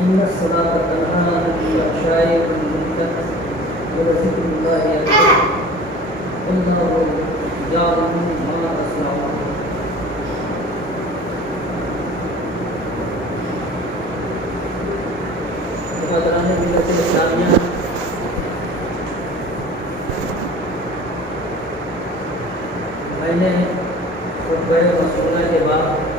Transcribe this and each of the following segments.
إن الصلاة تنهى عن الفحشاء والمنكر ولذكر الله أكبر والله يعلم ما تصنعون. حضران ملت اسلامیہ، میں نے خطبہ مسنونہ کے بعد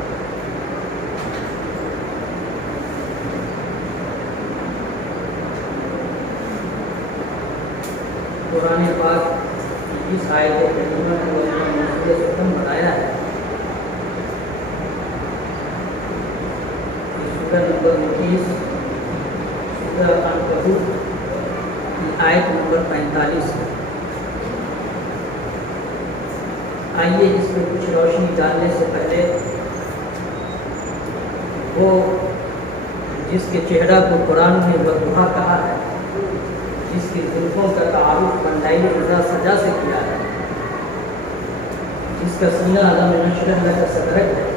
قرآن پاک کی جس آیت کریمہ کو موضوع ختم بتایا ہے، سورہ نمبر 29 سورہ عنکبوت کی آیت نمبر 45 ہے۔ آئیے اس میں کچھ روشنی ڈالنے سے پہلے وہ جس کے چہرہ کو قرآن نے وضحا کہا ہے، جس کی زلفوں کا تعارف بندائی رضا سجا سے کیا ہے، جس کا سینہ علم نشرح لک صدرک ہے،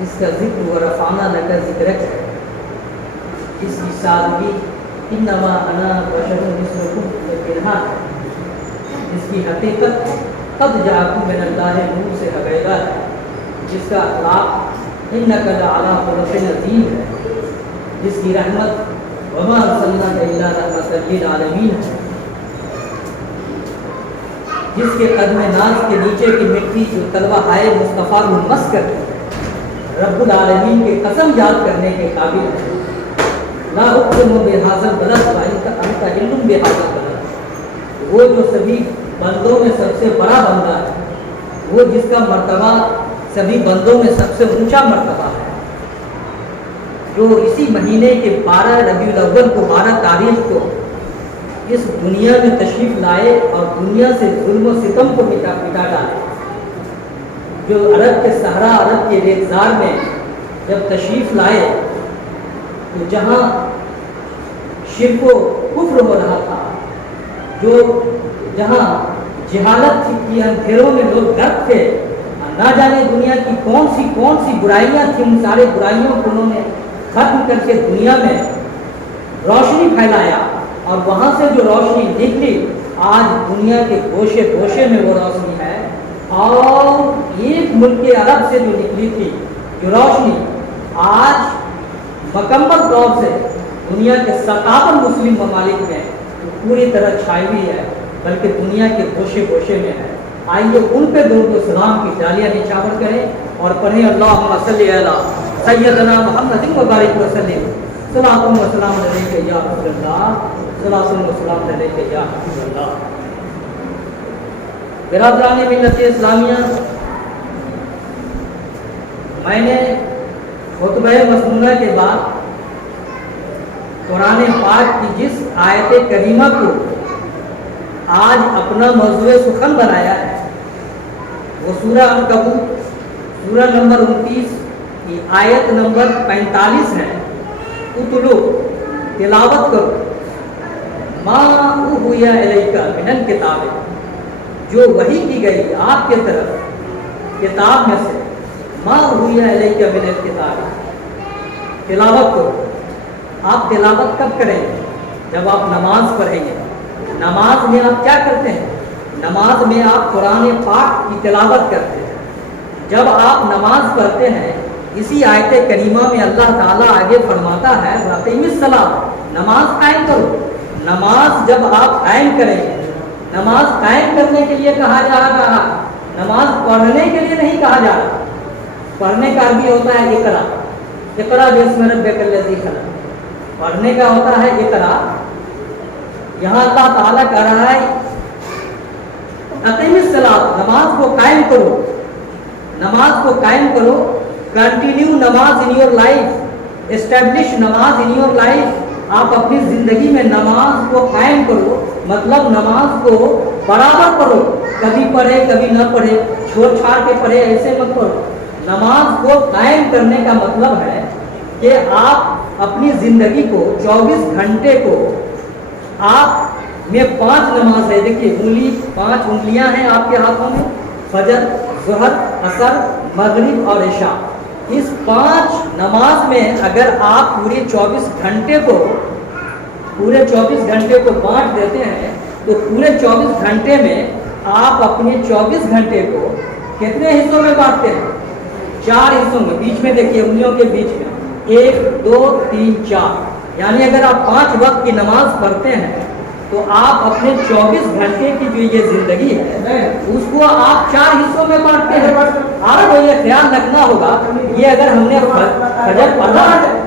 جس کا ذکر و رفعنا لک ذکرک ہے، جس کی سادگی انما انا بشر مثلکم میں پنہا ہے، جس کی حقیقت قد جاءکم من اللہ نور سے حقیقہ ہے، جس کا اخلاق انک لعلی خلق عظیم ہے، جس کی رحمت وما ارسلناک الا رحمۃ للعالمین ہے، جس کے قدم ناز کے نیچے کی مٹی جو طلبہ ہائے مصطفیٰ کو مس کرتی ہے، رب العالمین کے قسم یاد کرنے کے قابل ہے۔ لا اقسم بہذا البلد وانت حل بہذا البلد، وہ جو سبھی بندوں میں سب سے بڑا بندہ ہے، وہ جس کا مرتبہ سبھی بندوں میں سب سے اونچا مرتبہ ہے، جو اسی مہینے کے 12 ربیع الاول کو 12 تاریخ کو اس دنیا میں تشریف لائے اور دنیا سے ظلم و ستم کو مٹا ڈالے، جو عرب کے صحرا، عرب کے ریگزار میں جب تشریف لائے تو جہاں شرک و کفر ہو رہا تھا، جو جہاں جہالت کی اندھیروں میں لوگ غرق تھے، نہ جانے دنیا کی کون سی برائیاں تھیں، ان سارے برائیوں کو انہوں نے ختم کر کے دنیا میں روشنی پھیلایا، اور وہاں سے جو روشنی نکلی آج دنیا کے گوشے گوشے میں وہ روشنی ہے، اور ایک ملک عرب سے جو نکلی تھی جو روشنی آج مکمل طور سے دنیا کے 57 مسلم ممالک میں پوری طرح چھائی ہوئی ہے، بلکہ دنیا کے گوشے گوشے میں ہے۔ آئیے ان پہ درود و سلام کی ڈالیاں نچاور کریں اور پڑھیں اللہم صلی علی سیدنا محمد مبارک وسلم، صلاۃ و سلام علیک یا رسول اللہ، صلاۃ و سلام علیک یا حبیب اللہ۔ برادران ملت اسلامیہ، میں نے خطبہ مسنونہ کے بعد قرآن پاک کی جس آیت کریمہ کو آج اپنا موضوع سخن بنایا ہے، وہ سورہ عنکبوت سورہ نمبر 29 کی آیت نمبر 45 ہے۔ اتلو، تلاوت کرو، ما اوحی الیک من الکتاب، جو وحی کی گئی آپ کے طرف کتاب میں سے، ما اوحی الیک من الکتاب، تلاوت کرو۔ آپ تلاوت کب کریں گے؟ جب آپ نماز پڑھیں گے۔ نماز میں آپ کیا کرتے ہیں؟ نماز میں آپ قرآن پاک کی تلاوت کرتے ہیں۔ جب آپ نماز پڑھتے ہیں، اسی آیت کریمہ میں اللہ تعالیٰ آگے فرماتا ہے وَأَقِیمِ الصَّلَاةَ، نماز قائم کرو۔ نماز جب آپ قائم کریں گے، نماز قائم کرنے کے لیے کہا جا رہا، نماز پڑھنے کے لیے نہیں کہا جا رہا۔ پڑھنے کا بھی ہوتا ہے اقرا، اقرا بسم ربک الذی خلق، پڑھنے کا ہوتا ہے اقرا۔ یہاں اللہ تعالیٰ کہہ رہا ہے اقیم الصلاۃ، نماز کو قائم کرو، نماز کو قائم کرو، کنٹینیو نماز ان یور لائف، اسٹیبلش نماز ان یور لائف، آپ اپنی زندگی میں نماز کو قائم کرو، مطلب نماز کو برابر پڑھو، کبھی پڑھے کبھی نہ پڑھے، چھوڑ چھاڑ کے پڑھے، ایسے مت پڑھو۔ نماز کو قائم کرنے کا مطلب ہے کہ آپ اپنی زندگی کو 24 گھنٹے کو آپ میں 5 نماز ہے، دیکھیے 5 انگلیاں ہیں آپ کے ہاتھوں میں، فجر، ظہر، عصر، مغرب اور عشاء۔ اس 5 نماز میں اگر آپ پورے 24 گھنٹے کو بانٹ دیتے ہیں تو پورے 24 گھنٹے میں آپ اپنے 24 گھنٹے کو کتنے حصوں میں بانٹتے ہیں؟ 4 حصوں میں. بیچ میں دیکھیے انگلیوں کے بیچ میں 1 2 3 4، یعنی اگر آپ 5 وقت کی نماز پڑھتے ہیں تو آپ اپنے 24 گھنٹے کی جو یہ زندگی ہے اس کو آپ 4 حصوں میں بانٹتے ہیں. آپ کو یہ خیال رکھنا ہوگا یہ اگر ہم نے فجر پڑھا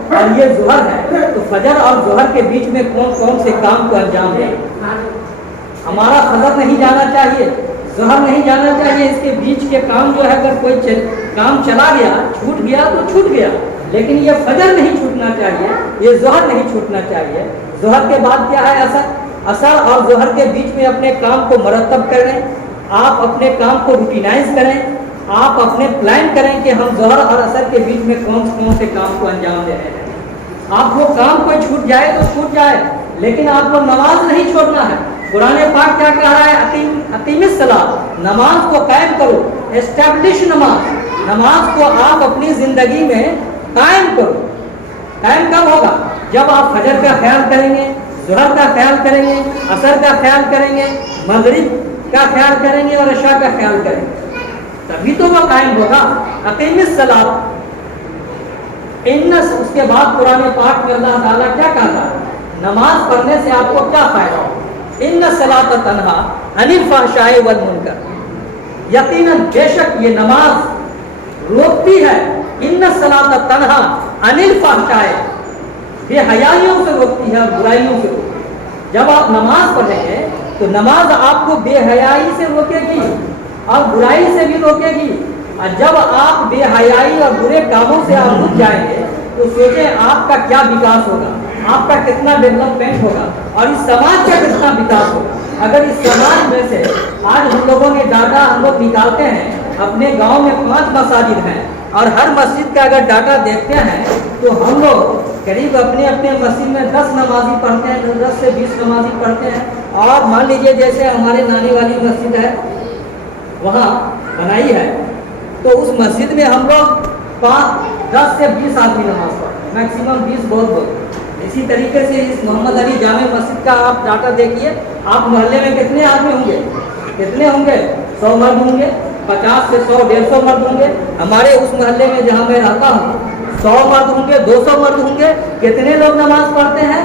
اور یہ ظہر ہے تو فجر اور ظہر کے بیچ میں کون کون سے کام کو انجام دیں. ہمارا فجر نہیں جانا چاہیے، ظہر نہیں جانا چاہیے، اس کے بیچ کے کام جو ہے اگر کوئی کام چلا گیا چھوٹ گیا تو چھوٹ گیا، لیکن یہ فجر نہیں چھوٹنا چاہیے، یہ ظہر نہیں چھوٹنا چاہیے. ظہر کے بعد کیا ہے؟ اثر اور ظہر کے بیچ میں اپنے کام کو مرتب کریں، آپ اپنے کام کو روٹینائز کریں، آپ اپنے پلان کریں کہ ہم ظہر اور اثر کے بیچ میں کون سے کام کو انجام دے رہے ہیں. آپ وہ کام کوئی چھوٹ جائے تو چھوٹ جائے، لیکن آپ کو نماز نہیں چھوڑنا ہے. قرآن پاک کیا کہہ رہا ہے؟ اقیم الصلاۃ، نماز کو قائم کرو. اسٹیبلش نماز کو آپ اپنی زندگی میں قائم کرو. قائم کب ہوگا؟ جب آپ فجر کا خیال کریں گے، ظہر کا خیال کریں گے، عصر کا خیال کریں گے، مغرب کا خیال کریں گے اور عشاء کا خیال کریں گے، تبھی تو وہ قائم ہوگا. اقیم الصلاۃ. اس کے بعد قرآن پاک میں اللہ تعالیٰ کیا کہتا ہے؟ نماز پڑھنے سے آپ کو کیا فائدہ ہو؟ ان الصلاۃ تنہا عن الفحشاء والمنکر. یقیناً بے شک یہ نماز روکتی ہے. ان الصلاۃ تنہا عن الفحشاء، بے حیائیوں سے روکتی ہے اور برائیوں سے روکتی ہے. جب آپ نماز پڑھیں گے تو نماز آپ کو بے حیائی سے روکے گی اور برائی سے بھی روکے گی. اور جب آپ بے حیائی اور برے کاموں سے آپ رک جائیں گے تو سوچیں آپ کا کیا وکاس ہوگا، آپ کا کتنا ڈیولپمنٹ ہوگا اور اس سماج کا کتنا وکاس ہوگا. اگر اس سماج میں سے آج ہم لوگوں نے ڈاٹا ہم لوگ نکالتے ہیں، اپنے گاؤں میں 5 مساجد ہیں اور ہر مسجد کا اگر ڈاٹا دیکھتے ہیں تو ہم لوگ قریب اپنے مسجد میں 10 نمازی پڑھتے ہیں، 10 سے 20 نمازی پڑھتے ہیں. اور مان لیجئے جیسے ہمارے نانی والی مسجد ہے وہاں بنائی ہے تو اس مسجد میں ہم لوگ 10 سے 20 آدمی نماز پڑھتے ہیں، میکسیمم 20 بہت. اسی طریقے سے اس محمد علی جامع مسجد کا آپ ڈاٹا دیکھیے، آپ محلے میں کتنے آدمی ہوں گے؟ کتنے ہوں گے؟ 100 مرد ہوں گے، 50 سے 100 150 مرد ہوں گے. ہمارے اس محلے میں جہاں میں رہتا ہوں 100 مرد ہوں گے، 200 مرد ہوں گے. کتنے لوگ نماز پڑھتے ہیں؟